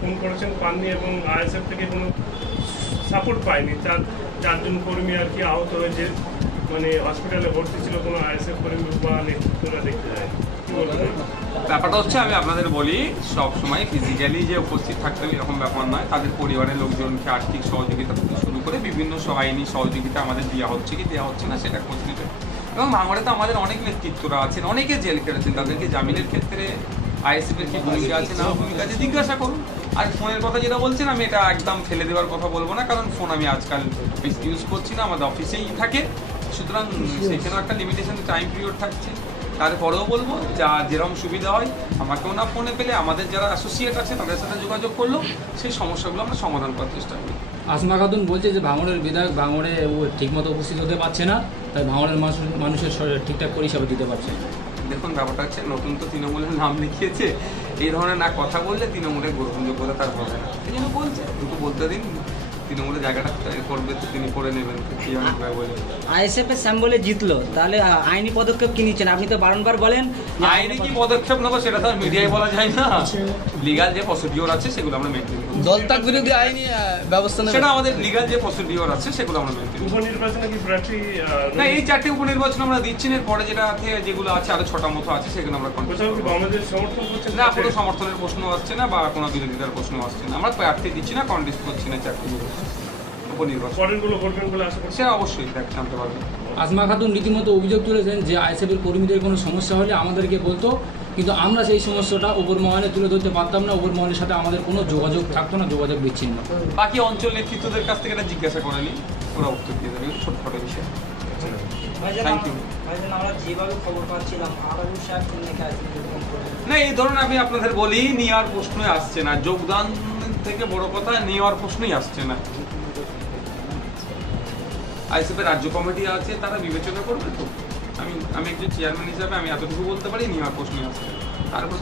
Phone করেছেন পাননি এবং আইএসএফ থেকে কোনো সাপোর্ট পায়নি। চার চারজন কর্মী আর কি আহত হয়েছে। মানে হসপিটালে ভর্তি ছিল কোনো আইএসএফ কর্মী বা নেতৃত্বরা দেখতে যায় ব্যাপারটা হচ্ছে, আমি আপনাদের বলি, সব সময় ফিজিক্যালি যে উপস্থিত থাকতে হবে এরকম ব্যাপার নয়। তাদের পরিবারের লোকজনকে আর্থিক সহযোগিতা থেকে শুরু করে বিভিন্ন সহ আইনি সহযোগিতা আমাদের দেওয়া হচ্ছে কি দেওয়া হচ্ছে না সেটা খোঁজ নিতে এবং ভাঙড়ে তো আমাদের অনেক নেতৃত্বরা আছেন, অনেকে জেল কেটেছেন তাদেরকে জামিনের ক্ষেত্রে আইএসএফ এর কি ভূমিকা আছে না ভূমিকা আছে, জিজ্ঞাসা করুন। আর ফোনের কথা যেটা বলছেন, আমি এটা একদম ফেলে দেওয়ার কথা বলব না, কারণ ফোন আমি আজকাল ইউজ করছি না, আমাদের অফিসেই থাকে। সুতরাং সেখানেও একটা লিমিটেশন টাইম পিরিয়ড থাকছে। তারপরেও বলব, যা যেরকম সুবিধা হয়, আমাকেও না ফোনে পেলে, আমাদের যারা অ্যাসোসিয়েট আছে, তাদের সাথে যোগাযোগ করল, সেই সমস্যাগুলো আমরা সমাধান করার চেষ্টা করি। আসমা খাতুন বলছে যে ভাঙড়ের বিধায়ক ভাঙড়ে ও ঠিকমতো উপস্থিত হতে পারছে না, তাই ভাঙড়ের মানুষ মানুষের শরীরে ঠিকঠাক পরিষেবা দিতে পারছে না। দেখুন, ব্যাপারটা হচ্ছে নতুন তো তৃণমূলের নাম লিখিয়েছে। এই ধরনের না কথা বললে তৃণমূলের গ্রহণযোগ্যতা তার হবে না। এই জন্য বলছে, দুটো বলতে দিন। তৃণমূলের জায়গাটা করবে তিনি করে নেবেন কি হবে বলে? আইএসএফ এর স্যাম্বলে জিতলো। তাহলে আইনি পদক্ষেপ কি নিচ্ছেন? আপনি তো বারংবার বলেন যে কি পদক্ষেপ নেব সেটা তো মিডিয়ায় বলা যায় না। লিগাল যে প্রসিডিওর আছে সেগুলো আমরা মেনটেন করি দলত্যাগ বিরোধী আইনি ব্যবস্থা সেটা আমাদের লিগাল যে প্রসিডিওর আছে সেগুলো আমরা মেনটেন উপনির্বাচনে কি প্রার্থী না এই চারটে উপনির্বাচন আমরা দিচ্ছি না। এর পরে যেটা আছে যেগুলো আছে আরও ছটা মতো আছে সেগুলো আমরা সমর্থন করছেন? না কোনো সমর্থনের প্রশ্ন আসছে না বা কোনো বিরোধিতার প্রশ্ন আসছে না। আমরা প্রার্থী দিচ্ছি না কন্টেস্ট করছি না চারটি সে অবশ্যই দেখ জানতে পারবেন আসমা খাতুন রীতিমতো অভিযোগ তুলেছেন যে আইএসএফের কর্মীদের কোনো সমস্যা হলে আমাদেরকে বলতো কিন্তু আমরা সেই সমস্যাটা উপর মহলে তুলে ধরতে পারতাম না উপর মহলের সাথে আমাদের কোনো যোগাযোগ থাকতো না যোগাযোগ বিচ্ছিন্ন। বাকি অঞ্চল নেতৃত্বদের কাছ থেকে এটা জিজ্ঞাসা করে নিই ওরা উত্তর দিয়ে দেবে ছোটখাটো বিষয়। না এই ধরুন আমি আপনাদের বলি নেওয়ার প্রশ্নই আসছে না। যোগদান থেকে বড় কথা নেওয়ার প্রশ্নই আসছে না আইসিপি রাজ্য কমিটি আছে, তারা বিবেচনা করবে তো আমি আমি একজন চেয়ারম্যান হিসাবে আমি এতটুকু বলতে পারি নেওয়ার প্রশ্নই আসছে। তারপর